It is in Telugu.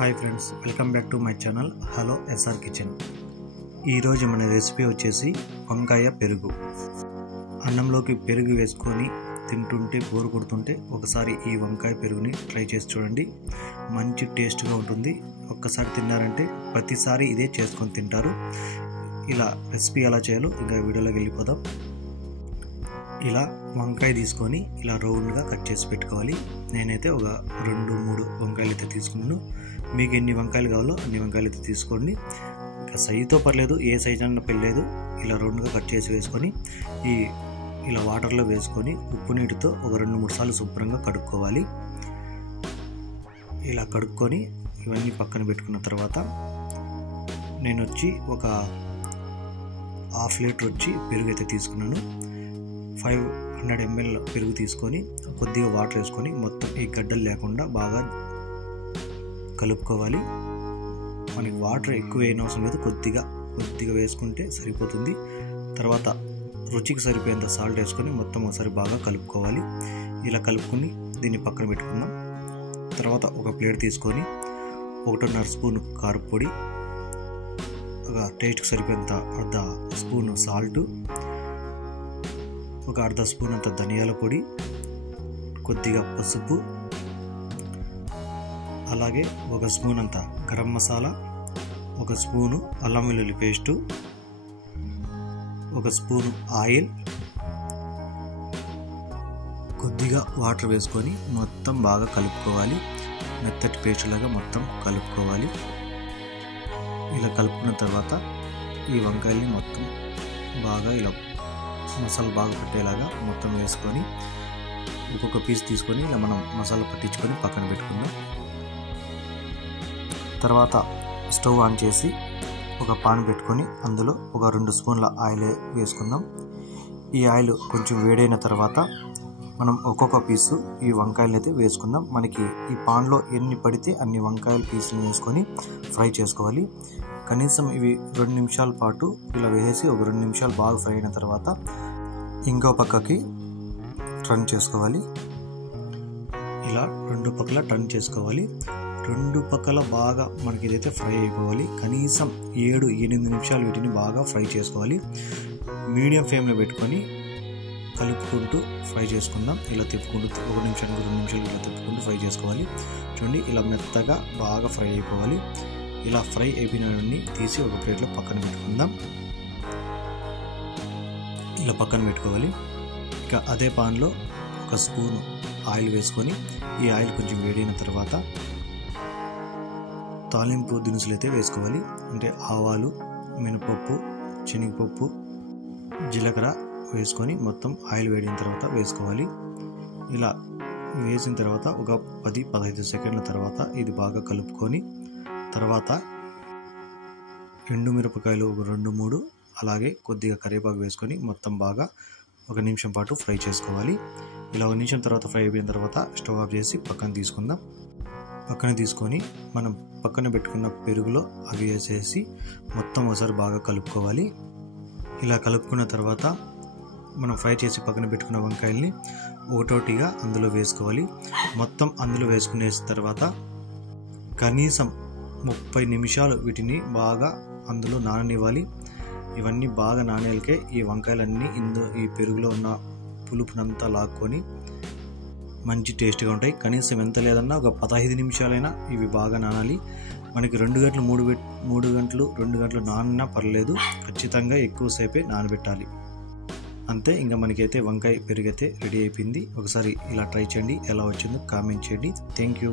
Hi friends, welcome back to my channel hello SR kitchen. ఈరోజు మన రెసిపీ వచ్చేసి వంకాయ పెరుగు. అన్నంలోకి పెరుగు వేసుకొని తింటుంటే బోరు కొడుతుంటే ఒకసారి ఈ వంకాయ పెరుగుని ట్రై చేసి చూడండి. మంచి టేస్ట్గా ఉంటుంది. ఒక్కసారి తిన్నారంటే ప్రతిసారి ఇదే చేసుకొని తింటారు. ఇలా రెసిపీ ఎలా చేయాలో ఇంకా వీడియోలోకి వెళ్ళిపోదాం. ఇలా వంకాయ తీసుకొని ఇలా రౌండ్గా కట్ చేసి పెట్టుకోవాలి. నేనైతే ఒక 2-3 వంకాయలు అయితే తీసుకున్నాను. మీకు ఎన్ని వంకాయలు కావాలో అన్ని వంకాయలు అయితే తీసుకోండి. ఇక సైజుతో పర్లేదు, ఏ సైజు అన్న పెళ్ళలేదు. ఇలా రౌండ్గా కట్ చేసి వేసుకొని ఇలా వాటర్లో వేసుకొని ఉప్పు నీటితో ఒక 2-3 సార్లు శుభ్రంగా కడుక్కోవాలి. ఇలా కడుక్కొని ఇవన్నీ పక్కన పెట్టుకున్న తర్వాత నేను ఒక 1/2 లీటర్ పెరుగు అయితే తీసుకున్నాను. 500 ml పెరుగు తీసుకొని కొద్దిగా వాటర్ వేసుకొని మొత్తం ఈ గడ్డలు లేకుండా బాగా కలుపుకోవాలి. మనకి వాటర్ ఎక్కువ వేయనవసరం లేదు, కొద్దిగా వేసుకుంటే సరిపోతుంది. తర్వాత రుచికి సరిపోయేంత సాల్ట్ వేసుకొని మొత్తం ఒకసారి బాగా కలుపుకోవాలి. ఇలా కలుపుకొని దీన్ని పక్కన పెట్టుకుందాం. తర్వాత ఒక ప్లేట్ తీసుకొని 1.5 స్పూన్ కారపొడి, ఒక టేస్ట్కి సరిపోయేంత 1/2 స్పూన్ సాల్ట్, ఒక 1/2 స్పూన్ అంత ధనియాల పొడి, కొద్దిగా పసుపు, అలాగే 1 స్పూన్ అంత గరం మసాలా, 1 స్పూను అల్లం వెల్లుల్లి పేస్టు, 1 స్పూను ఆయిల్, కొద్దిగా వాటర్ వేసుకొని మొత్తం బాగా కలుపుకోవాలి. మెత్తటి పేస్ట్ లాగా మొత్తం కలుపుకోవాలి. ఇలా కలుపుకున్న తర్వాత ఈ వంకాయల్ని మొత్తం బాగా ఇలా మసాలా బాగా పట్టేలాగా మొత్తం వేసుకొని ఒక్కొక్క పీస్ తీసుకొని ఇలా మనం మసాలా పట్టించుకొని పక్కన పెట్టుకుందాం. తర్వాత స్టవ్ ఆన్ చేసి ఒక పాన్ పెట్టుకొని అందులో ఒక 2 స్పూన్ల ఆయిల్ వేసుకుందాం. ఈ ఆయిల్ కొంచెం వేడైన తర్వాత మనం ఒక్కొక్క పీసు ఈ వంకాయలు అయితే వేసుకుందాం. మనకి ఈ పాన్లో ఎన్ని పడితే అన్ని వంకాయల పీసులు వేసుకొని ఫ్రై చేసుకోవాలి. కనీసం ఇవి 2 నిమిషాల పాటు ఇలా వేసి ఒక 2 నిమిషాలు బాగా ఫ్రై అయిన తర్వాత ఇంకో పక్కకి టర్న్ చేసుకోవాలి. ఇలా 2 పక్కల టర్న్ చేసుకోవాలి. 2 పక్కల బాగా మనకి ఇదైతే ఫ్రై అయిపోవాలి. కనీసం 7-8 నిమిషాలు వీటిని బాగా ఫ్రై చేసుకోవాలి. మీడియం ఫ్లేమ్లో పెట్టుకొని కలుపుకుంటూ ఫ్రై చేసుకుందాం. ఇలా తిప్పుకుంటూ 1 నిమిషానికి 2 నిమిషాలు ఇలా తిప్పుకుంటూ ఫ్రై చేసుకోవాలి. చూడండి, ఇలా మెత్తగా బాగా ఫ్రై అయిపోవాలి. ఇలా ఫ్రై అయిపోయినవన్నీ తీసి ఒక ప్లేట్లో పక్కన పెట్టుకుందాం. ఇలా పక్కన పెట్టుకోవాలి. ఇక అదే పాన్లో 1 స్పూన్ ఆయిల్ వేసుకొని ఈ ఆయిల్ కొంచెం వేడైన తర్వాత తాలింపు దినుసులు అయితే వేసుకోవాలి. అంటే ఆవాలు, మినపప్పు, శనగపప్పు, జీలకర్ర వేసుకొని మొత్తం ఆయిల్ వేడిన తర్వాత వేసుకోవాలి. ఇలా వేసిన తర్వాత ఒక 10-15 సెకండ్ల తర్వాత ఇది బాగా కలుపుకొని తర్వాత ఎండుమిరపకాయలు ఒక 2-3, అలాగే కొద్దిగా కరివేపాకు వేసుకొని మొత్తం బాగా 1 నిమిషం పాటు ఫ్రై చేసుకోవాలి. ఇలా 1 నిమిషం తర్వాత ఫ్రై అయిపోయిన తర్వాత స్టవ్ ఆఫ్ చేసి పక్కన తీసుకుందాం. పక్కన తీసుకొని మనం పక్కన పెట్టుకున్న పెరుగులో అవి వేసేసి మొత్తం ఒకసారి బాగా కలుపుకోవాలి. ఇలా కలుపుకున్న తర్వాత మనం ఫ్రై చేసి పక్కన పెట్టుకున్న వంకాయల్ని ఒకటోటిగా అందులో వేసుకోవాలి. మొత్తం అందులో వేసుకునే తర్వాత కనీసం 30 నిమిషాలు వీటిని బాగా అందులో నాననివ్వాలి. ఇవన్నీ బాగా నానేలకే ఈ వంకాయలన్నీ ఈ పెరుగులో ఉన్న పులుపునంతా లాక్కొని మంచి టేస్ట్గా ఉంటాయి. కనీసం ఎంత లేదన్నా ఒక 15 నిమిషాలైనా ఇవి బాగా నానాలి. మనకి 2 గంటలు 3 గంటలు 2 గంటలు నానినా పర్లేదు, ఖచ్చితంగా ఎక్కువసేపే నానబెట్టాలి. అంతే, ఇంకా మనకైతే వంకాయ పెరుగు అయితే రెడీ అయిపోయింది. ఒకసారి ఇలా ట్రై చేయండి, ఎలా వచ్చిందో కామెంట్ చేయండి. Thank you.